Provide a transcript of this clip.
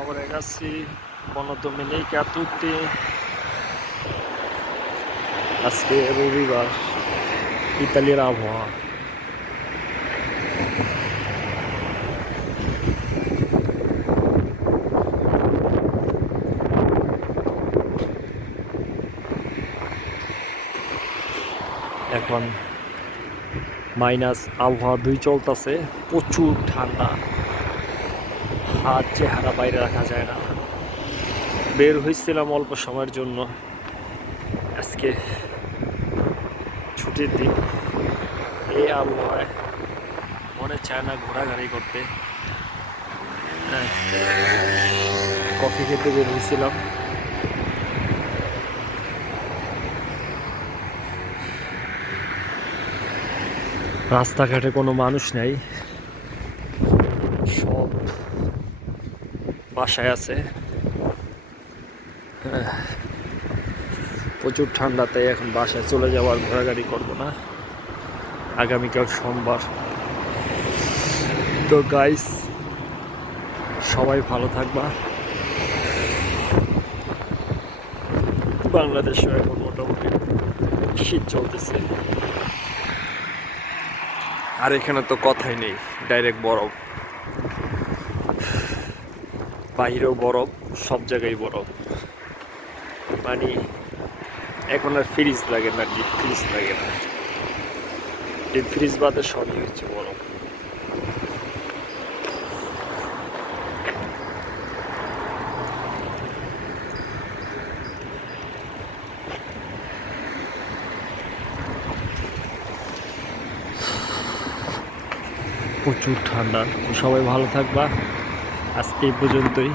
Ciao ragazzi, buona domenica a tutti. আজকে রবিবার, ইতালির আবহাওয়া। এখন -2 চলতেছে, প্রচুর ঠান্ডা, হাত চেহারা বাইরে রাখা যায় না। বের হয়েছিলাম অল্প সময়ের জন্য, আজকে ছুটির দিন। এই আবহাওয়ায় মনে চায় না ঘোরাঘুরি করতে। কফি খেতে বের হয়েছিলাম। রাস্তাঘাটে কোনো মানুষ নেই, সব বাসায় আছে। প্রচুর ঠান্ডাতে এখন বাসায় চলে যাওয়ার, ঘোরাঘুরি করবো না। আগামীকাল সোমবার। তো গাইস, সবাই ভালো থাকবা। বাংলাদেশেও এখন মোটামুটি শীত চলতেছে, আর এখানে তো কথাই নেই, ডাইরেক্ট বরফ। বাইরেও বরফ, সব জায়গায় বরফ। মানে এখন আর ফ্রিজ লাগে না, ডিপ ফ্রিজ লাগে না। ডিপ ফ্রিজ বাদে সবই হচ্ছে বরফ। প্রচুর ঠান্ডা। তো সবাই ভালো থাকবা। আজকে এই পর্যন্তই।